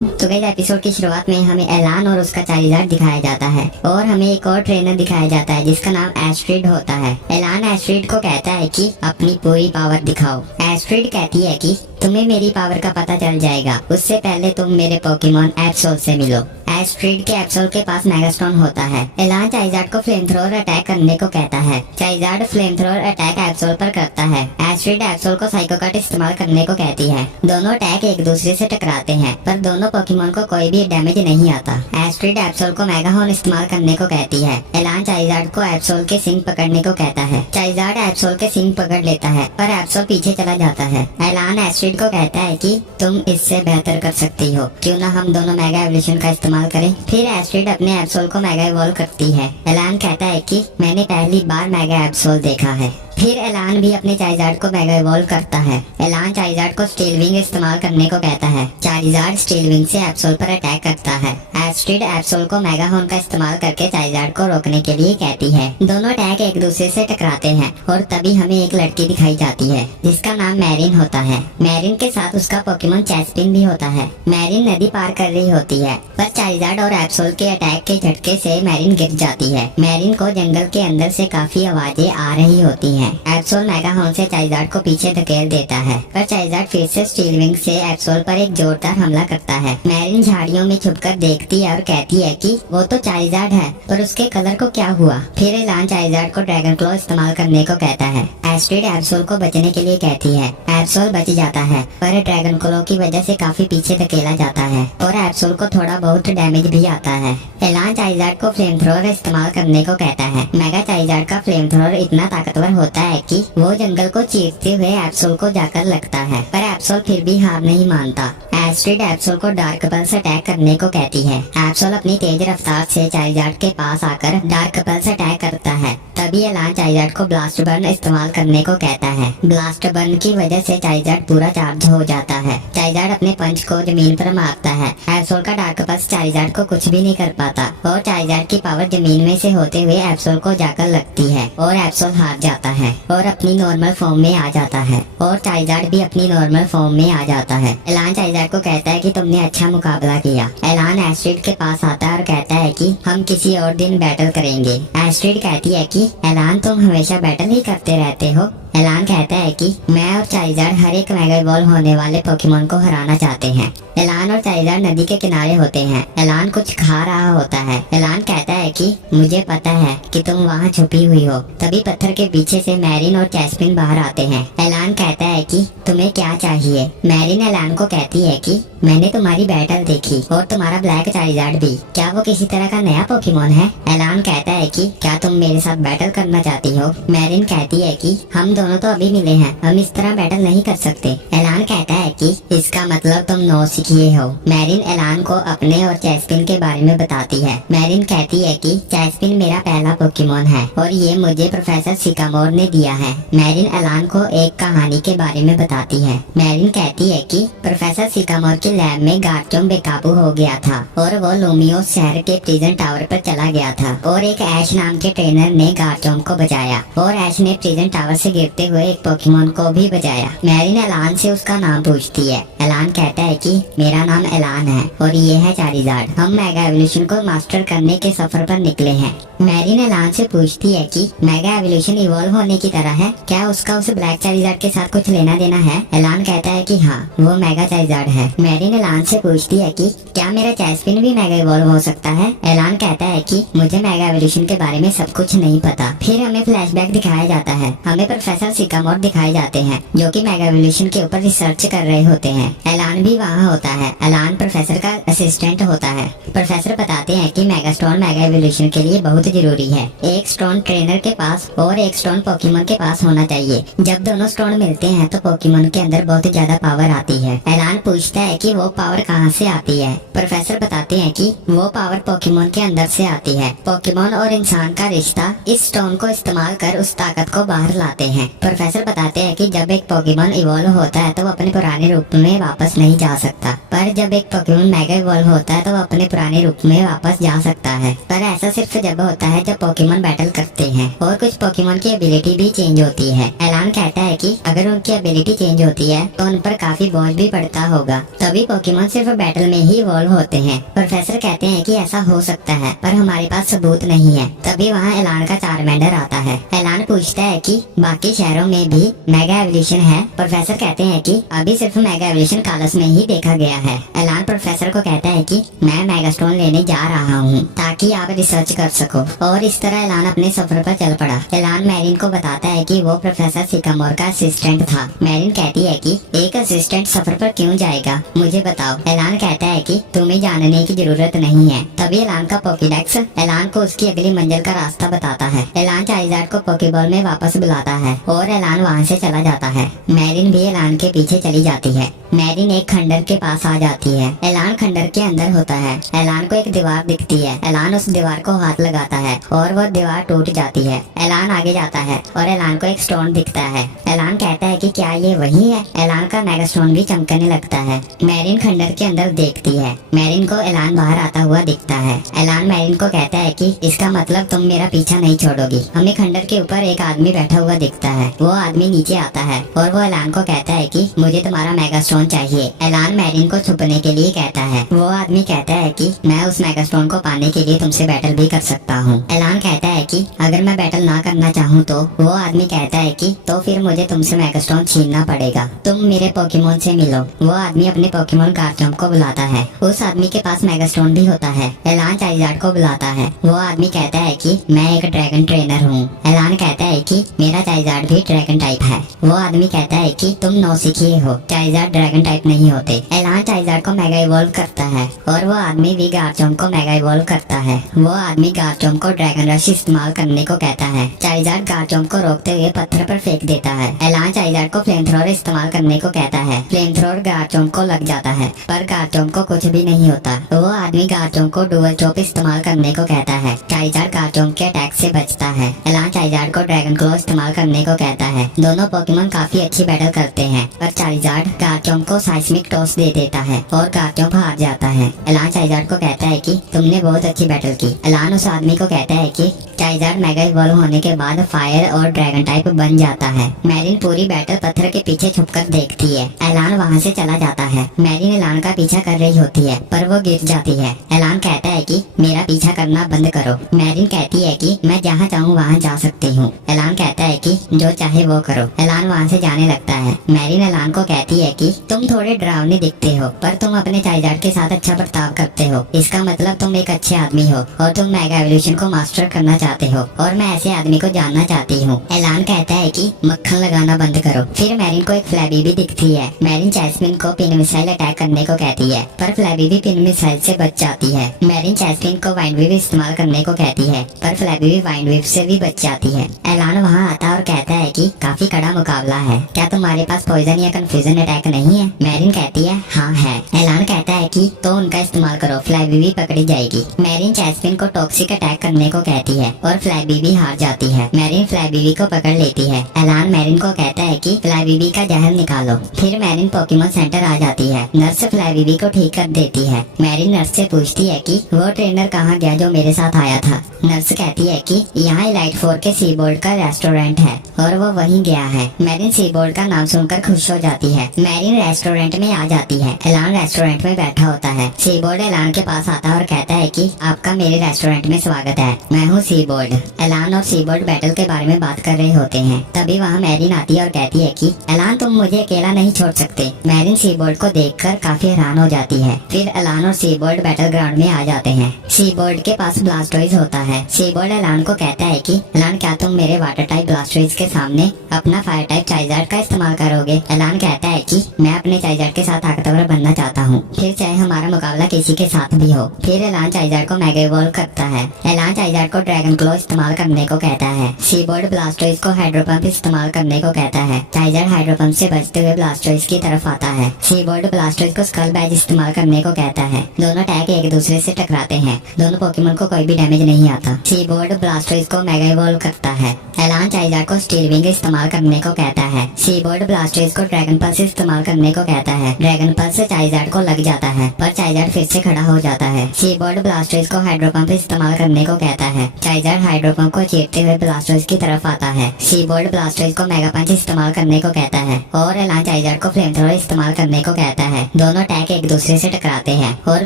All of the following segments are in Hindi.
तो गाइस एपिसोड की शुरुआत में हमें एलान और उसका चालीजार दिखाया जाता है और हमें एक और ट्रेनर दिखाया जाता है जिसका नाम एस्ट्रिड होता है। एलान एस्ट्रिड को कहता है कि अपनी पूरी पावर दिखाओ। एस्ट्रिड कहती है कि तुम्हें मेरी पावर का पता चल जाएगा, उससे पहले तुम मेरे पोकेमॉन एप्सोल से मिलो। एस्ट्रिड के एप्सोल के पास मेगास्टोन होता है। एलान चाइजार्ड को फ्लेम थ्रोअर अटैक करने को कहता है। चाइजार्ड फ्लेम थ्रोअर अटैक एप्सोल पर करता है। एस्ट्रिड एप्सोल को साइको कट इस्तेमाल करने को कहती है। दोनों अटैक एक दूसरे से टकराते हैं पर दोनों पोकेमॉन को कोई भी डैमेज नहीं आता। एस्ट्रिड एप्सोल को मेगाहॉर्न इस्तेमाल करने को कहती है। एलान चाइजार्ड को एप्सोल के सिंग पकड़ने को कहता है। चाइजार्ड एप्सोल के सिंग पकड़ लेता है पर एप्सोल पीछे चला जाता है। एलान एस्ट्रिड को कहता है कि तुम इससे बेहतर कर सकती हो, क्यों ना हम दोनों मेगा एवोल्यूशन का इस्तेमाल करें। फिर एस्ट्रिड अपने एप्सोल को मेगा इवॉल्व करती है। एलान कहता है कि मैंने पहली बार मेगा एप्सोल देखा है। फिर एलान भी अपने चाइजार्ड को मेगा इवॉल्व करता है। एलान चाइजार्ड को स्टील विंग इस्तेमाल करने को कहता है। चाइजार्ड स्टील विंग से एप्सोल पर अटैक करता है। एस्ट्रिड एप्सोल को मेगाहॉर्न का इस्तेमाल करके चाइजार्ड को रोकने के लिए कहती है। दोनों अटैक एक दूसरे से टकराते हैं और तभी हमें एक लड़की दिखाई जाती है जिसका नाम मैरिन होता है। मैरिन के साथ उसका पोकेमॉन चेस्पिन भी होता है। मैरिन नदी पार कर रही होती है पर चाइजार्ड और एप्सोल के अटैक के झटके से मैरिन गिर जाती है। मैरिन को जंगल के अंदर से काफी आवाजें आ रही होती हैं। एप्सोल मेगाहॉर्न से चाइजार्ड को पीछे धकेल देता है पर चाइजार्ड फिर से स्टील विंग से एप्सोल पर एक जोरदार हमला करता है। मैरिन झाड़ियों में छुपकर देखती है और कहती है कि वो तो चाइजार्ड है पर उसके कलर को क्या हुआ। फिर एलान चाइजार्ड को ड्रैगन क्लॉ इस्तेमाल करने को कहता है। एस्ट्रिड एप्सोल को बचने के लिए कहती है। एप्सोल बच जाता है पर ड्रैगन क्लॉ की वजह से काफी पीछे धकेला जाता है और एप्सोल को थोड़ा बहुत डैमेज भी आता है। एलान चाइजार्ड को फ्लेम थ्रोअर इस्तेमाल करने को कहता है। मेगा चाइजार्ड का फ्लेम थ्रोअर इतना ताकतवर होता है कि वो जंगल को चीरते हुए एप्सोल को जाकर लगता है पर एप्सोल फिर भी हार नहीं मानता। एस्ट्रिड एप्सोल को डार्क पल्स अटैक करने को कहती है। एप्सोल अपनी तेज रफ्तार से चाइजार्ड के पास आकर डार्क पल्स अटैक करता है। तभी एलान चाइजार्ड को ब्लास्ट बर्न इस्तेमाल करने को कहता है। ब्लास्ट बर्न की वजह से चाइजार्ड पूरा चार्ज हो जाता है। चाइजार्ड अपने पंच को जमीन पर मारता है। एप्सोल का डार्क पल्स चाइजार्ड को कुछ भी नहीं कर पाता और चाइजार्ड की पावर जमीन में से होते हुए एप्सोल को जाकर लगती है और एप्सोल हार जाता है और अपनी नॉर्मल फॉर्म में आ जाता है और चाइजार्ड भी अपनी नॉर्मल फॉर्म में आ जाता है। एलान चाइजार्ड को कहता है कि तुमने अच्छा मुकाबला किया। एलान एस्ट्रिड के पास आता है और कहता है कि हम किसी और दिन बैटल करेंगे। एस्ट्रिड कहती है कि एलान तुम हमेशा बैटल ही करते रहते हो। एलान कहता है कि मैं और चाइजार्ड हर एक मेगा इवॉल्व होने वाले पोकेमॉन को हराना चाहते हैं। एलान और चाइजार्ड नदी के किनारे होते हैं। एलान कुछ खा रहा होता है। एलान कहता है कि मुझे पता है कि तुम वहाँ छुपी हुई हो। तभी पत्थर के पीछे से मैरिन और चेस्पिन बाहर आते हैं। एलान कहता है कि तुम्हें क्या चाहिए। मैरिन एलान को कहती है कि मैंने तुम्हारी बैटल देखी और तुम्हारा ब्लैक चाइजार्ड भी, क्या वो किसी तरह का नया पोकेमॉन है। एलान कहता है कि क्या तुम मेरे साथ बैटल करना चाहती हो। मैरिन कहती है कि हम दोनों तो अभी मिले हैं, हम इस तरह बैटल नहीं कर सकते। एलान कहता है कि इसका मतलब तुम नौसिखिए हो। मैरिन एलान को अपने और चेस्पिन के बारे में बताती है। मैरिन कहती है कि चेस्पिन मेरा पहला पोकेमॉन है और ये मुझे प्रोफेसर सिकामोर ने दिया है। मैरिन एलान को एक कहानी के बारे में बताती है। मैरिन कहती है कि प्रोफेसर सिकामोर के लैब में गार्चोम बेकाबू हो गया था और वो लूमियोस शहर के प्रिजन टावर पर चला गया था और एक ऐश नाम के ट्रेनर ने गार्चोम को बचाया और ऐश ने प्रिजन टावर से गिरते हुए एक पोकेमॉन को भी बचाया। मैरिन एलान से उसका नाम पूछती है। एलान कहता है कि मेरा नाम एलान है और ये है चारिजार्ड। हम मेगा एवोल्यूशन को मास्टर करने के सफर पर निकले हैं। मैरिन एलान से पूछती है कि मेगा एवोल्यूशन इवॉल्व होने की तरह है, क्या उसका उस ब्लैक चारिजार्ड के साथ कुछ लेना देना है। एलान कहता है कि हाँ, वो मेगा चारिजार्ड है। मैरिन एलान से पूछती है कि क्या मेरा चेस्पिन भी मेगा इवॉल्व हो सकता है। एलान कहता है कि मुझे मेगा एवोल्यूशन के बारे में सब कुछ नहीं पता। फिर हमें फ्लैशबैक दिखाया जाता है। हमें प्रोफेसर सिकामोर दिखाए जाते हैं जो कि मेगा एवोल्यूशन के ऊपर रिसर्च कर रहे होते हैं। एलान भी वहाँ होता है। एलान प्रोफेसर का असिस्टेंट होता है। प्रोफेसर बताते हैं कि मेगास्टोन मेगा एवोल्यूशन के लिए बहुत जरूरी है। एक स्टोन ट्रेनर के पास और एक स्टोन पोकेमॉन के पास होना चाहिए। जब दोनों स्टोन मिलते हैं तो पोकेमॉन के अंदर बहुत ज्यादा पावर आती है। एलान पूछता है कि वो पावर कहाँ से आती है। प्रोफेसर बताते हैं कि वो पावर पोकेमॉन के अंदर से आती है। पोकेमॉन और इंसान का रिश्ता इस स्टोन को इस्तेमाल कर उस ताकत को बाहर लाते हैं। हैं। प्रोफेसर बताते हैं कि जब एक पोकेमॉन इवॉल्व होता है तो वो अपने पुराने रूप में वापस नहीं जा सकता, पर जब एक पोकेमॉन मेगा इवॉल्व होता है तो वो अपने पुराने रूप में वापस जा सकता है। पर ऐसा सिर्फ जब होता है जब पोकेमॉन बैटल करते हैं और कुछ पोकेमॉन की एबिलिटी भी चेंज होती है। एलान कहता है कि अगर उनकी एबिलिटी चेंज होती है तो उन पर काफी बोझ भी पड़ता होगा, तभी पोकेमॉन सिर्फ बैटल में ही इवॉल्व होते हैं। प्रोफेसर कहते हैं कि ऐसा हो सकता है पर हमारे पास सबूत नहीं है। तभी वहाँ एलान का चारमेंडर आता है। एलान पूछता है कि बाकी शहरों में भी मेगा एवोल्यूशन है। प्रोफेसर कहते हैं कि अभी सिर्फ मेगा एवोल्यूशन कालस में ही देखा गया है। एलान प्रोफेसर को कहता है कि मैं मेगास्टोन लेने जा रहा हूँ ताकि आप रिसर्च कर सको, और इस तरह एलान अपने सफर पर चल पड़ा। एलान मैरिन को बताता है कि वो प्रोफेसर सिकामोर का असिस्टेंट था। मैरिन कहती है कि एक असिस्टेंट सफर पर क्यों जाएगा, मुझे बताओ। एलान कहता है कि तुम्हें जानने की जरूरत नहीं है। तभी एलान का पोकेडेक्स एलान को उसकी अगली मंजिल का रास्ता बताता है। एलान चाइजार्ड को पोकेबॉल में वापस बुलाता है और एलान वहाँ से चला जाता है। मैरिन भी एलान के पीछे चली जाती है। मैरिन एक खंडर के पास आ जाती है। एलान खंडर के अंदर होता है। एलान को एक दीवार दिखती है। एलान उस दीवार को हाथ लगाता है और वो दीवार टूट जाती है। एलान आगे जाता है और एलान को एक स्टोन दिखता है। एलान कहता है कि क्या ये वही है। एलान का मेगा स्टोन भी चमकने लगता है। मैरिन खंडर के अंदर देखती है। मैरिन को एलान बाहर आता हुआ दिखता है। एलान मैरिन को कहता है कि इसका मतलब तुम मेरा पीछा नहीं छोड़ोगी। हमें खंडर के ऊपर एक आदमी बैठा हुआ दिखता है। वो आदमी नीचे आता है और वो एलान को कहता है कि मुझे तुम्हारा मेगा स्टोन चाहिए। एलान मैरिन को छुपने के लिए कहता है। वो आदमी कहता है कि मैं उस मेगा स्टोन को पाने के लिए तुमसे बैटल भी कर सकता हूँ। एलान कहता है कि अगर मैं बैटल ना करना चाहूँ तो। वो आदमी कहता है कि तो फिर मुझे तुमसे मेगा स्टोन छीनना पड़ेगा, तुम मेरे पोकेमोन से मिलो। वो आदमी अपने पोकेमोन गार्चम्प को बुलाता है। उस आदमी के पास मेगा स्टोन भी होता है। एलान चाइजार्ड को बुलाता है। वो आदमी कहता है कि मैं एक ड्रैगन ट्रेनर हूँ। एलान कहता है कि मेरा चाइजार्ड भी ड्रैगन टाइप है। वो आदमी कहता है कि तुम नौसिखिए हो, चाइजार्ड ड्रैगन टाइप नहीं होते। एलान चाइजार्ड को मेगा इवॉल्व करता है और वो आदमी भी गार्चम्प को मेगा इवॉल्व करता है। वो आदमी गार्चम्प को ड्रैगन रश इस्तेमाल करने को कहता है। चाइजार्ड गार्चम्प को रोकते हुए पत्थर पर फेंक देता है। एलान चाइजार्ड को फ्लेम थ्रोअर इस्तेमाल करने को कहता है। फ्लेम थ्रोअर गार्चम्प को लग जाता है पर गार्चम्प को कुछ भी नहीं होता। वो आदमी गार्चम्प को डुअल चॉप इस्तेमाल करने को कहता है। चाइजार्ड गार्चम्प के अटैक से बचता है। एलान चाइजार्ड को ड्रैगन क्लो इस्तेमाल करने को कहता है। दोनों पोकेमोन काफी अच्छी बैटल करते हैं पर चाइजार्ड गार्चम्प को साइस्मिक टॉस दे देता है और गार्चम्प हार जाता है। एलान चाइजार्ड को कहता है कि तुमने बहुत अच्छी बैटल की। एलान उस आदमी को कहता है कि चाइजार्ड मेगा इवॉल्व होने के बाद फायर और ड्रैगन टाइप बन जाता है। मैरिन पूरी बैटल पत्थर के पीछे छुपकर देखती है। एलान वहाँ से चला जाता है। मैरिन एलान का पीछा कर रही होती है पर वो गिर जाती है। एलान कहता है कि मेरा पीछा करना बंद करो। मैरिन कहती है कि मैं जहाँ चाहूँ वहाँ जा सकती हूँ। एलान कहता है कि जो चाहे वो करो। एलान वहाँ से जाने लगता है। मैरिन एलान को कहती है कि तुम थोड़े डरावने दिखते हो पर तुम अपने चाइजार्ड के साथ अच्छा बर्ताव करते हो, इसका मतलब तुम एक अच्छे आदमी हो और तुम मेगा एवोल्यूशन को मास्टर करना चाहते हो और मैं ऐसे आदमी को जानना चाहती हूँ। एलान कहता है कि मक्खन लगाना बंद करो। फिर मैरिन को एक फ्लैबी दिखती है। मैरिन जैस्मिन को पिन मिसाइल अटैक करने को कहती है पर फ्लैबी पिन मिसाइल से बच जाती है। मैरिन जैस्मिन को वाइंड वेव इस्तेमाल करने को कहती है पर फ्लैबी वाइंड वेव से भी बच जाती है। एलान वहाँ आता और कहता है कि काफी कड़ा मुकाबला है, क्या तुम्हारे पास पॉइजन या कंफ्यूजन अटैक नहीं है। मैरिन कहती है हाँ है। एलान कहता है कि तो उनका इस्तेमाल करो, फ्लैबी पकड़ी जाएगी। मैरिन जैस्मिन को टॉक्सिक अटैक करने को कहती है और फ्लैबी हार जाती है। मैरिन फ्लैबी को पकड़ लेती है। एलान मैरिन को कहता है कि फ्लैबी का जहर निकालो। फिर मैरिन पोकेमोन सेंटर आ जाती है। नर्स फ्लैबी को ठीक कर देती है। मैरिन नर्स से पूछती है कि वो ट्रेनर कहाँ गया जो मेरे साथ आया था। नर्स कहती है कि यहाँ इलाइट 4 के सीबोर्ड का रेस्टोरेंट है और वो वहीं गया है। मैरिन सीबोर्ड का नाम सुनकर खुश हो जाती है। मैरिन रेस्टोरेंट में आ जाती है। एलान रेस्टोरेंट में बैठा होता है। सीबोर्ड एलान के पास आता है और कहता है कि आपका मेरे रेस्टोरेंट में स्वागत है, मैं हूँ सीबोर्ड। एलान और सीबोर्ड बैटल के बारे में बात कर रहे होते हैं। तभी वहाँ मैरिन आती है और कहती है कि एलान तुम मुझे अकेला नहीं छोड़ सकते। मैरिन सीबोर्ड को देखकर काफी हैरान हो जाती है। फिर एलान और सीबोर्ड बैटल ग्राउंड में आ जाते हैं। सीबोर्ड के पास ब्लास्टोइज होता है। सीबोर्ड एलान को कहता है कि एलान क्या तुम मेरे वाटर टाइप ब्लास्टोइज के सामने अपना फायर टाइप चाइजार्ड का इस्तेमाल करोगे। एलान कहता है कि मैं अपने चाइजार्ड के साथ ताकतवर बनना चाहता हूँ, फिर चाहे हमारा मुकाबला किसी के साथ भी हो। फिर एलान चाइजार्ड को मेगा इवॉल्व करता है। एलान चाइजार्ड को ड्रैगन क्लो इस्तेमाल करने को कहता है। सीबोर्ड ब्लास्टोइस को हाइड्रोपंप इस्तेमाल करने को कहता है। चाइजर हाइड्रोपंप से बचते हुए ब्लास्टोइस की तरफ आता है। सीबोर्ड ब्लास्टोइस को स्कल बैज इस्तेमाल करने को कहता है। दोनों टैग एक दूसरे से टकराते हैं। दोनों पोकेमोन को कोई भी डैमेज नहीं आता। सीबोर्ड ब्लास्टोइस को मेगा इवॉल्व करता है। एलान चाइजर को स्टील विंग इस्तेमाल करने को कहता है। सीबोर्ड ब्लास्टोइस को ड्रैगन पल्स इस्तेमाल करने को कहता है। ड्रैगन पल्स चाइजर को लग जाता है पर चाइजर फिर से खड़ा हो जाता है। सीबोर्ड ब्लास्टोइस को हाइड्रोपंप इस्तेमाल करने को कहता है। चाइजर हाइड्रोपंप को चीरते हुए ब्लास्टोइस की तरफ आता है। सीबोर्ड ब्लास्टोइस को मेगा पंच इस्तेमाल करने को कहता है और एलान चाइजर को फ्लेम थ्रोअर इस्तेमाल करने को कहता है। दोनों टैग एक दूसरे से टकराते हैं और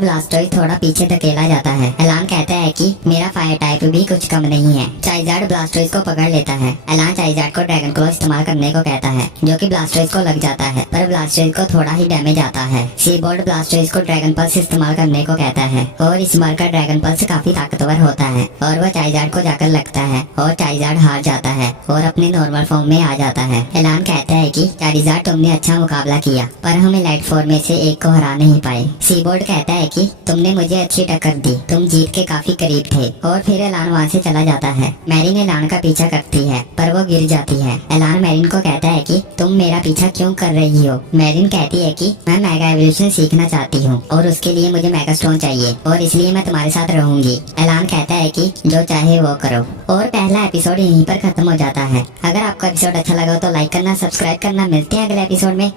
ब्लास्टोइस थोड़ा पीछे धकेला जाता है। एलान कहता है कि मेरा फायर टाइप भी कुछ कम नहीं है। चाइजर ब्लास्टोइस को पकड़ लेता है। एलान चाइजर को ड्रैगन क्लो इस्तेमाल करने को कहता है जो कि ब्लास्टोइस को लग जाता है पर ब्लास्टोइस को थोड़ा ही डैमेज आता है। सीबोर्ड ब्लास्टोइस को ड्रैगन पल्स इस्तेमाल करने को कहता है और इस बार का ड्रैगन पल्स काफी ताकतवर होता है और वह चाइजर को जाकर लगता है और चाइजर हार जाता है और अपने नॉर्मल फॉर्म में आ जाता है। एलान कहता है कि चाइजर तुमने अच्छा मुकाबला किया पर हम इलाइट फोर में से एक को हरा नहीं पाए। सीबोर्ड कहता है कि तुमने मुझे अच्छी टक्कर दी, तुम जीत के काफी करीब थे और फिर एलान वहाँ से चला जाता है। मैरिन एलान का पीछा करती है पर वो गिर जाती है। एलान मैरिन को कहता है कि तुम मेरा पीछा क्यों कर रही हो। मैरिन कहती है कि मैं मेगा एवोल्यूशन सीखना चाहती हूँ और उसके लिए मुझे मेगा स्टोन चाहिए और इसलिए मैं तुम्हारे साथ रहूंगी। एलान कहता है कि जो चाहे वो करो और पहला एपिसोड यहीं पर खत्म हो जाता है। अगर आपको एपिसोड अच्छा लगा हो तो लाइक करना, सब्सक्राइब करना। मिलते हैं अगले एपिसोड में।